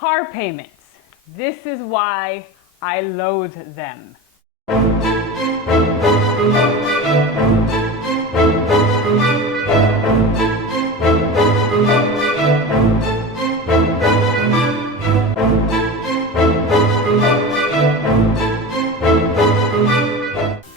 Car payments. This is why I loathe them.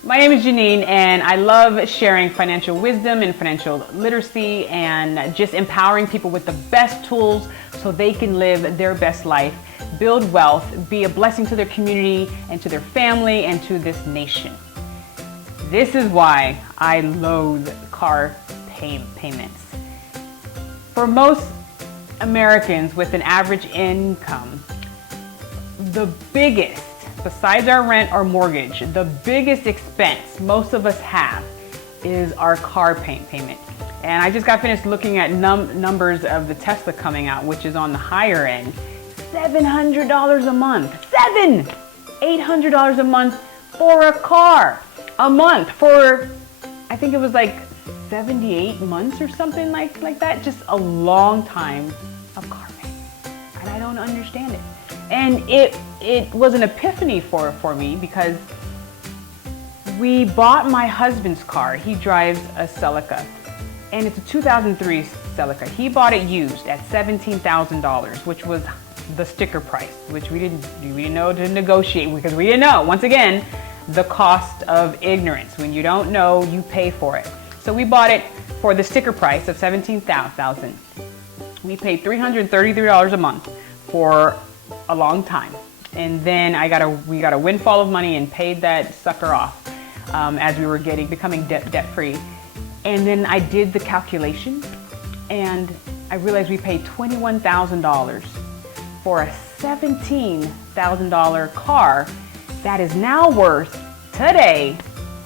My name is Genein, and I love sharing financial wisdom and financial literacy and just empowering people with the best tools so they can live their best life, build wealth, be a blessing to their community and to their family and to this nation. This is why I loathe car payments. For most Americans with an average income, the biggest, besides our rent or mortgage, the biggest expense most of us have is our car payment. And I just got finished looking at numbers of the Tesla coming out, which is on the higher end. $700 a month. $800 a month for a car. A month for, I think it was like 78 months or something like that. Just a long time of car payment. And I don't understand it. And it was an epiphany for me because we bought my husband's car. He drives a Celica, and it's a 2003 Celica. He bought it used at $17,000, which was the sticker price, which we didn't know to negotiate because we didn't know. Once again, the cost of ignorance. When you don't know, you pay for it. So we bought it for the sticker price of $17,000. We paid $333 a month for a long time, and then we got a windfall of money and paid that sucker off as we were becoming debt free. And then I did the calculation, and I realized we paid $21,000 for a $17,000 car that is now worth today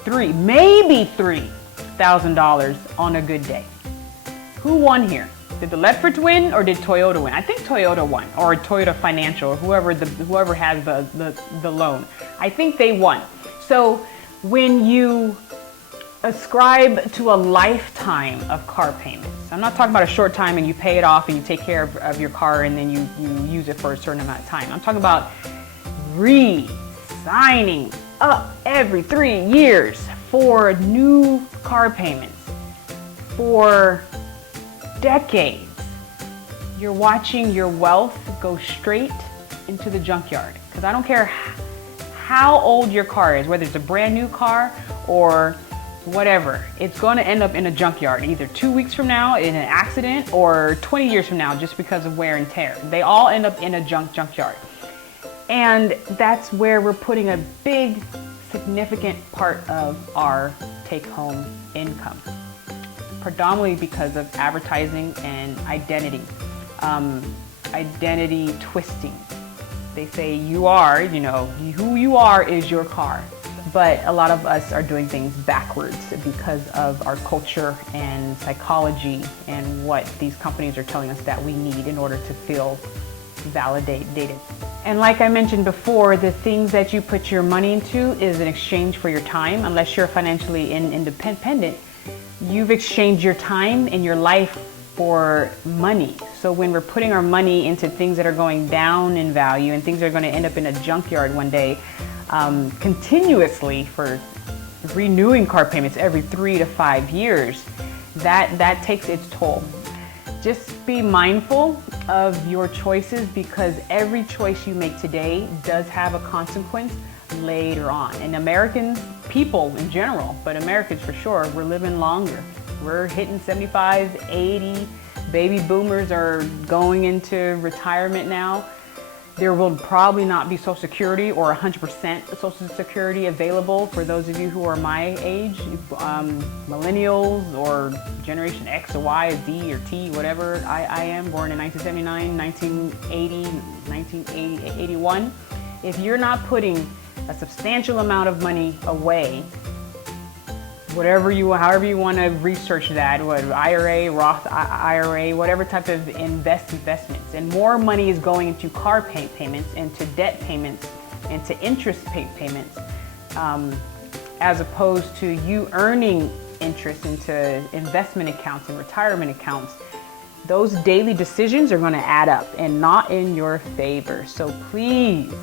maybe $3,000 on a good day. Who won here? Did the Letfords win or did Toyota win? I think Toyota won, or Toyota Financial, whoever has the loan. I think they won. So when you ascribe to a lifetime of car payments, I'm not talking about a short time and you pay it off and you take care of your car and then you use it for a certain amount of time. I'm talking about re-signing up every 3 years for new car payments for decades. You're watching your wealth go straight into the junkyard. Because I don't care how old your car is, whether it's a brand new car or whatever, it's going to end up in a junkyard either 2 weeks from now in an accident or 20 years from now just because of wear and tear. They all end up in a junkyard. And that's where we're putting a big, significant part of our take-home income. Predominantly because of advertising and identity twisting. They say who you are is your car. But a lot of us are doing things backwards because of our culture and psychology and what these companies are telling us that we need in order to feel validated. And like I mentioned before, the things that you put your money into is in exchange for your time. Unless you're financially independent, you've exchanged your time and your life for money. So when we're putting our money into things that are going down in value and things that are going to end up in a junkyard one day, continuously for renewing car payments every 3 to 5 years, that takes its toll. Just be mindful of your choices because every choice you make today does have a consequence later on. And American people in general, but Americans for sure, we're living longer. We're hitting 75, 80. Baby boomers are going into retirement now. There will probably not be Social Security or 100% Social Security available for those of you who are my age, millennials or Generation X or Y, Z or T, whatever I am, born in 1979, 1980, 1981. If you're not putting a substantial amount of money away, however you want to research that, IRA, Roth IRA, whatever type of investments, and more money is going into car payments, into debt payments, into interest payments, as opposed to you earning interest into investment accounts and retirement accounts, those daily decisions are going to add up and not in your favor. So please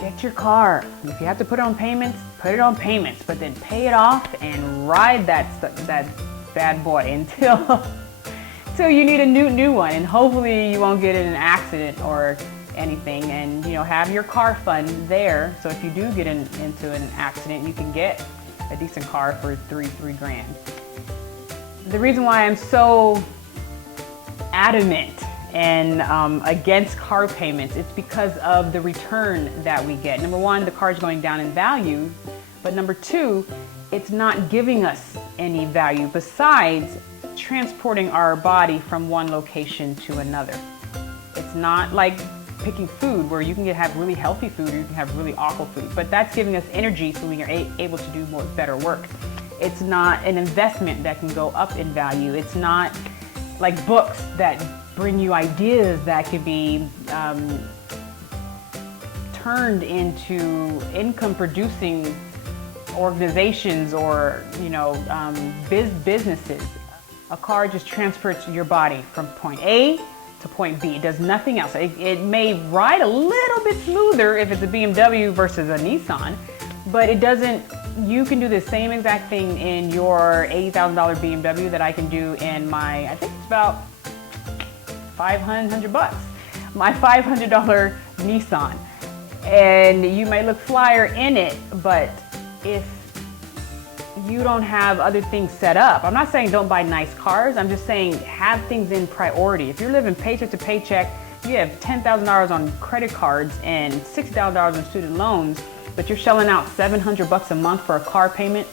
get your car. If you have to put it on payments, put it on payments, but then pay it off and ride that bad boy until you need a new one. And hopefully you won't get in an accident or anything, and have your car fund there. So if you do get into an accident, you can get a decent car for three grand. The reason why I'm so adamant and against car payments, it's because of the return that we get. Number one, the car is going down in value, but number two, it's not giving us any value besides transporting our body from one location to another. It's not like picking food where you can have really healthy food or you can have really awful food, but that's giving us energy so we are able to do better work. It's not an investment that can go up in value. It's not like books that bring you ideas that can be turned into income producing organizations or businesses. A car just transfers your body from point A to point B. It does nothing else. It may ride a little bit smoother if it's a BMW versus a Nissan, but it doesn't. You can do the same exact thing in your $80,000 BMW that I can do in my, I think it's about $500, my $500 Nissan. And you may look flyer in it, but if you don't have other things set up, I'm not saying don't buy nice cars, I'm just saying have things in priority. If you're living paycheck to paycheck, you have $10,000 on credit cards and $60,000 in student loans, but you're shelling out $700 a month for a car payment,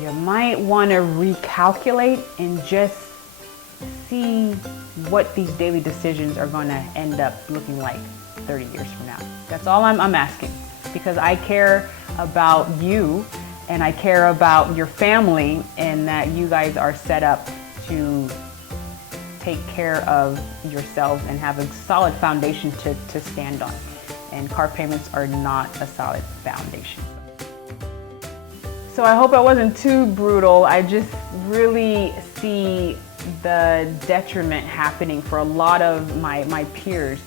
you might want to recalculate and just see what these daily decisions are going to end up looking like 30 years from now. That's all I'm asking, because I care about you and I care about your family, and that you guys are set up to take care of yourselves and have a solid foundation to stand on. And car payments are not a solid foundation. So I hope I wasn't too brutal. I just really see the detriment happening for a lot of my peers,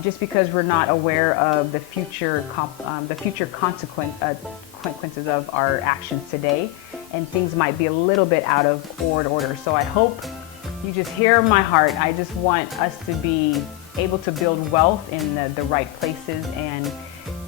just because we're not aware of the future consequences of our actions today, and things might be a little bit out of order. So I hope you just hear my heart. I just want us to be able to build wealth in the right places and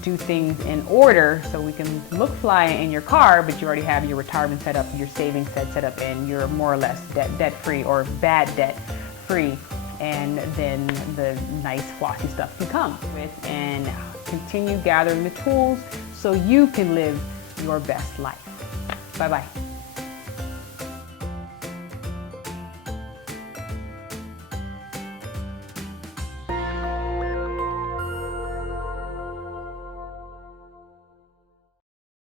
do things in order, so we can look fly in your car, but you already have your retirement set up, your savings set up, and you're more or less debt free or bad debt free. And then the nice flossy stuff can come with, and continue gathering the tools so you can live your best life. Bye-bye.